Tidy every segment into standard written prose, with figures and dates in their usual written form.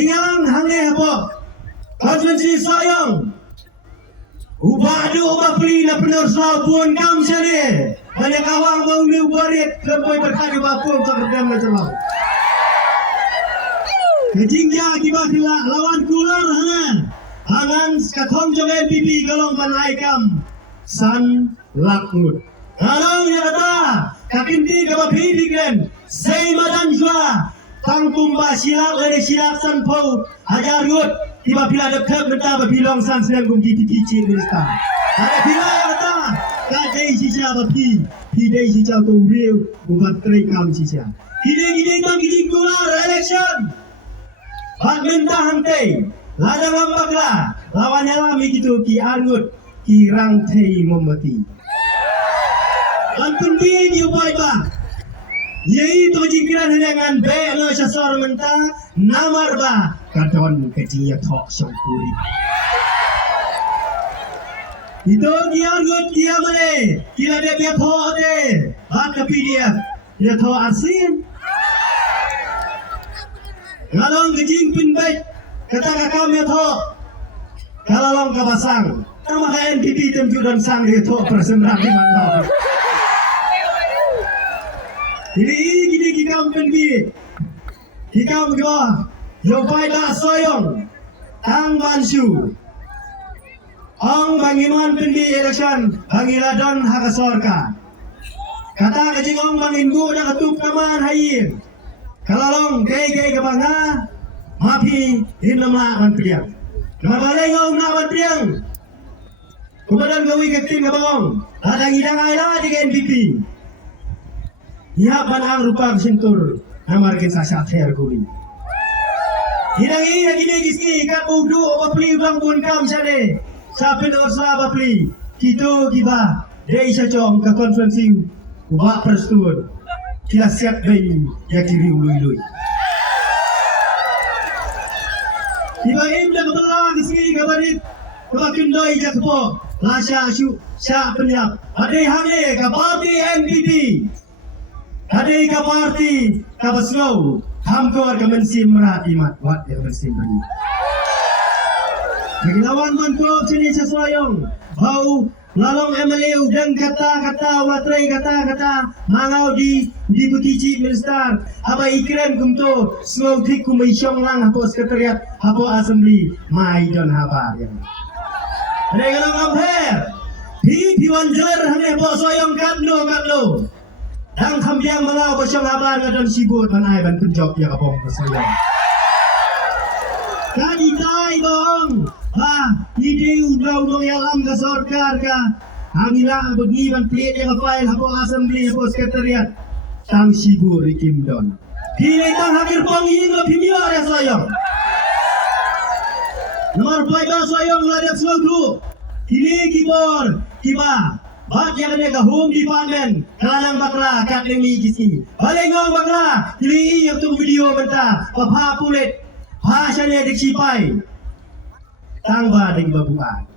Jingalang hange apa? Konferensi sayang. Ubadu bapli na penersa pun kam sini. Banyak awang mau ni ubarit sampai berkali bapun terkadang macam. Kejingja kibakila lawan kular hangan. Hangan kathong jong NPP kalong panai kam. San lakmut. Kalong ya kata. Kakinti kabapi digren. Say madan jua. Tang tumba silap lene silap san pau. Hajar yut. Tiba bila dekat benda berbilong san sedang gumgi PPC minister. Ada bila ya kata. Kajai sisa bapi. Hidai sisa kau real. Buat terekam sisa. Hidai tang gini kular election. Hak mentah hantai, ladang ambaklah, lawan nyala begitu ki argut, ki rangtai membati. Antun bi di upai ba, yaitu jingkiran dengan be no sasar mentah, namar ba, kadon kecinya tok sempuri. Itu ki argut kia mane, kila dia tok de, hak kepi dia tok asin. Ngalong kejing pin baik kata kakak meto kalau long kabasang nama NPP temjudan sang itu persembahan di mana gini kikam pin bi kikam gua yo pai da soyong tang mansu ong banginuan pin bi election bangiladon hakasorka kata kejing ong banginggu dah ketuk kaman hayin Kalalong gay kabanga mapi hinamla man priang. Nabalay ngong na man priang. Kumadan gawi kating kabangong. Adang idang ayla di NPP. Iha panang rupa sintur namar kita sather kuli. Hidang iya gini giski kat udu bapli bang bun kam sane. Sapin orsa bapli. Kito kiba dei sa chong ka konferensi ubah perstuan. Kila siap bayi ya kiri ului-ului. Tiba imda kebelah di sini kabarit. Kemakin doi jakpo. Lasya asyuk syak penyap. Hadai hangi ke parti NPP. Hadai ke parti kabasngau. Hamkor ke mensim merat imat. Wat ya mensim beri. Bagi lawan mantuk sini sesuayong. Bau lalong MLU dan kata-kata watrai kata-kata mangau di butici minister apa ikram kumto slow tik kumai syong lang hapo sekretariat hapo assembly mai don habar yang regalang amper piwan jeler hane po soyong kadlo dang kambiang mangau po syong habar ngadon sibut manai ban penjok ya kapong soyong kaditai bong ide undang-undang alam ke sorkar ka hangila bagi ban plate yang file hapo assembly hapo sekretariat tang sibur ikim don pilih tang hakir pangin lo pimio ya sayang nomor baik sayang ladak selalu kini kibor kiba bak yang ada ke home department kalanang bakla kat lemi gisi balengong bakla kini yang tu video benta papa pulet pasane diksipai tangba di babuan.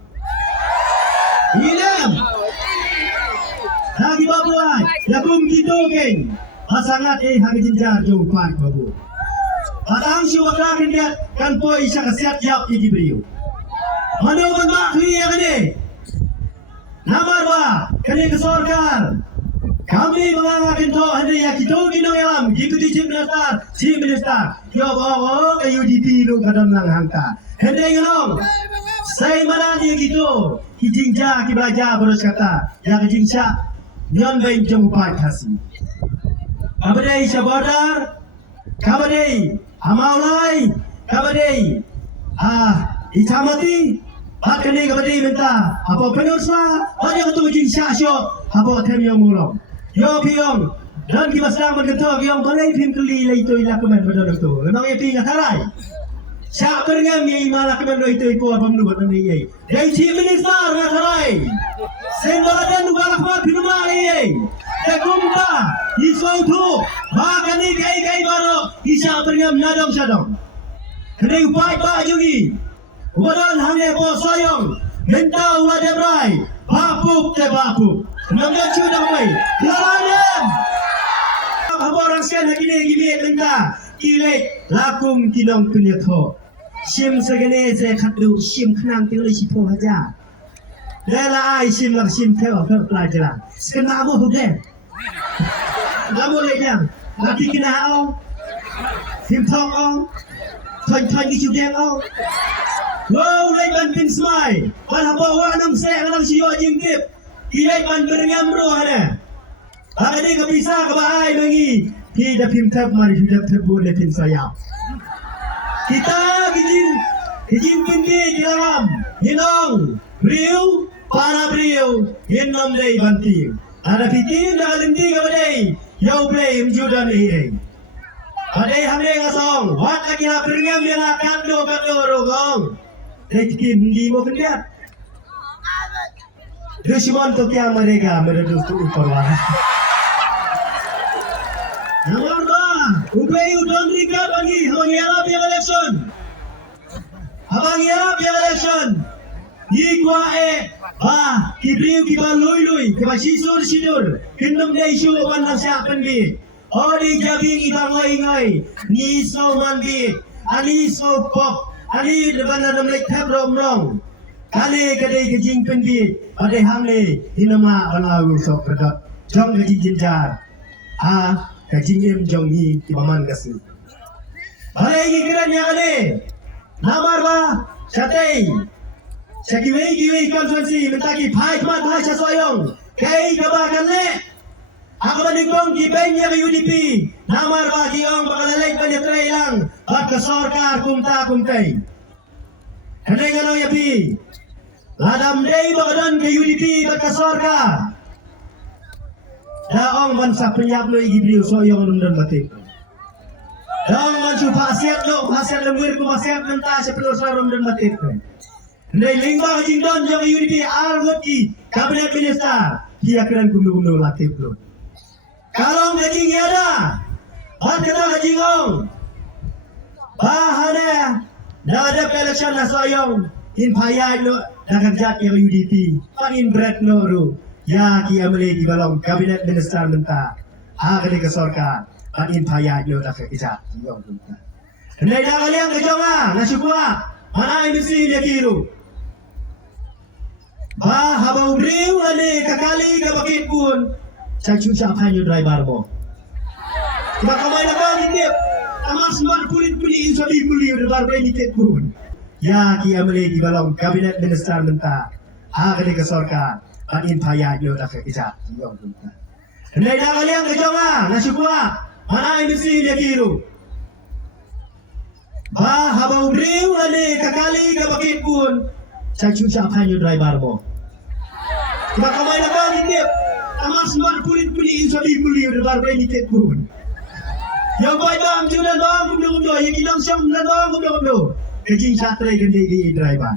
Ilem. Lagi babuan. Yakum gitu geng. Pasangat hagi jinjar jauh pai babu. Patang siwakra dia kan poi isa kasiat yap iki beliau. Mano bang mak ya kene. Namar ba kene ke sorkar. Kami mengangakin to hande ya kita ginong alam gitu di chief minister. Yo bawa ke UDP lu kadang lang hangka. Hande ginong. Saya mana dia gitu. Kijingja kibaja terus kata. Ya kijingja nyon bain jong pai kasi. Kabadai sabadar. Kabadai amaulai. Kabadai icamati. Bakane kabadai minta. Apa penursla. Banyak tu kijingja syo. Apa temyo mulong. Yo piong dan kita sedang bergetok yang balai pin keli lai tu ilah kemen pada tu. Memang ia tinggal tarai. Siapa dengan mi malah kemen itu apa menurut anda ye? Dari chief minister nggak tarai. Sendaladan bukan apa pinuma ye. Tekumpa isau tu bahkan ni kai baru siapa dengan nadam sadam. Kedai upai pak jugi. Ubadan hanya bos sayang. Minta ulah debrai. Bapuk te bapuk. Nampak sudah mai. Kelaran. Apa orang sekian gini minta. kilet lakum kinong punyatho. Sim segene se khadu sim khnang tingli sipo haja. Dela ai sim lang sim theo per pelajaran. Sekena mo hude. Lamo le yang. Lagi kena au. Sim thong au. Thon ki chu deng au. Wow, le ban pin smai. Ban habo wa nam se nang siyo jing tip. Kilet ban berngam ro ada. Ada ka bisa ka ba ai mangi. Pi da pim thap mari hu da thap bo le pin sayap. Kita kijin pindi di dalam hinong beriu para beriu hinom dei banti ada pitin dah limti ke badai yau play mjudan ini badai hamle ngasong wat lagi ha berngam dia kando rogong rekim di mo kendiat dushman to kya marega mere dost upar wala Nomor 2, UPI don't regard lagi Abang Yara Piala Election. Abang Yara Piala Election. Ikwa kibriu kiba lui kiba sidur kendem dai syu ban nasihat pendi. Odi jabing ibang ngai ni so mandi ani so pop ani depan adam lek thap rom kali kadai kejing pendi ade hamle hinama balawu so pedot jong kejing jinjar kajing em jong hi kibaman kasi. Balai gikiran ya kali. Namar ba satay. Sa giway konferensi mentaki phai sasoyong. Kay kabakan le. Ako manigong gibay niya kay UDP. Namar ba kiyong bakalalay pa niya tray lang. At kasorkar kumtay. Kanay nga no yapi. Ladam day bakadan kay UDP at kasorkar. Daong bansa penyap lo igibliu soyong lundan batik. Daong bansu pasiat lembir ku pasiat mentah sepuluh sarum dan batik. Ndai lingba jingdon jong UDP algot ki kabinet minister dia keren gundu latif lo. Kalau gajing ada, hat kata gajingong. Bahane dah ada election na soyong in payah lo dah kerja yang UDP. Panin bread no ru. Ya ki amle di balong kabinet minister menta agli ke sorka panin payah yo dak kejat yo menta ndai dah kalian kejonga nasukua mana mesti dia kiru habau briu ane kakali ka bakit pun sacu sapan yo driver mo kita kamai na ba nitip tamas mar pulit insabi puli driver ba nitip pun ya ki amle di balong kabinet minister menta agli ke sorka panin payah yo dak kejat yo menta ndai dah kalian kejonga nasukua mana mesti dia kiru habau briu ane kakali ka bakit pun sacu sapan yo driver mo kita kamai na ba nitip tamas mar pulit insabi puli driver ba nitip pun yo boy bang judan bang gublo yang ilang syam na bang gublo kejing satre gende di driver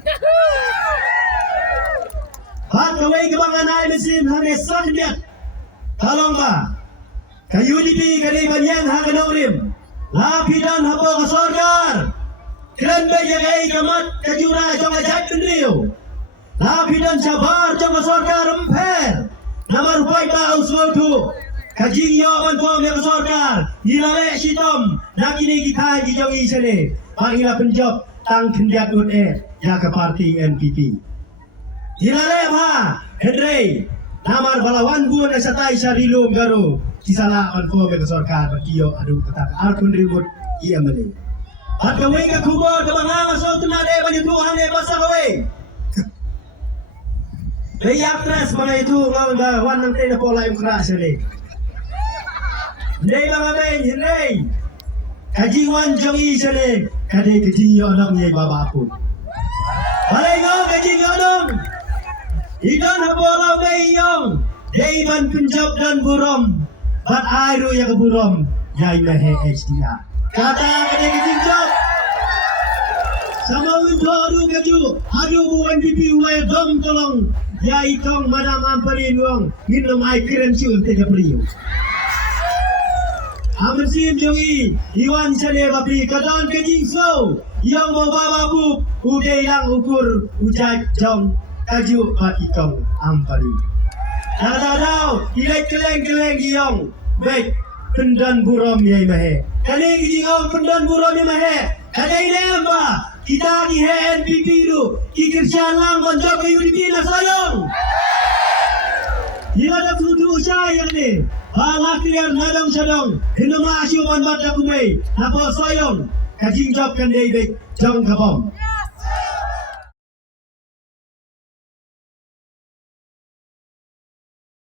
Hat kawai ke bang anai mesin hane sah dia. Tolong ba. Ka UDP kani banyan ha kanorim. Lapidan habo ka sorgar. Kren ba jagai kamat kajura jong ajat pendriu. Lapidan sabar jong sorgar emper. Namar huai ba uswotu. Kajing yo ban pom ya sorgar. Hilale sitom. Nakini kita di jong isene. Pangila penjob tang kendiat ya ke parti NPP. Hilale ha, Henry, namar balawan buon na satay sa rilong garo, sisala on ko ke sorkar bagiyo adu katak arkun ribut iya mali. At kaway ka kubo ka mga maso tunade banyutuhan e basa kaway. Kay actress mga ito ngawang ba wan ng tayo na pola yung krasa ni. Hindi mga men, hindi. Kajiwan jong isa ni, kade kajiyo anong niya babapo. Balay nga kajiyo anong. Idan haboraw na iyong Dayman Punjab dan Burom Bat airu ya ke Burom Yai mehe HDA Kata kena kejinjok Sama untuk adu kaju Adu buwan pipi ulai dom tolong Yai tong madam amparin wong Minum ai keren siul tega priu Amersim jongi Iwan sane bapi Kadang kejing slow Yang mau bawa buk Uday lang ukur Ujak jong Kaju bagi kau ampari. Daw, ilai keleng iyong. Baik, pendan buram yai mahe. Kali kijingong pendan buram yai mahe. Kada ini apa? Kita di NPP tu, kita kerjalang konjak UDP nak sayang. Ila dah tutu usai yang ni. Bala clear nadang sadang. Hindu ma asyuman mat dah kumai. Napa sayang? Kajing job kan dia baik. Jang kapom.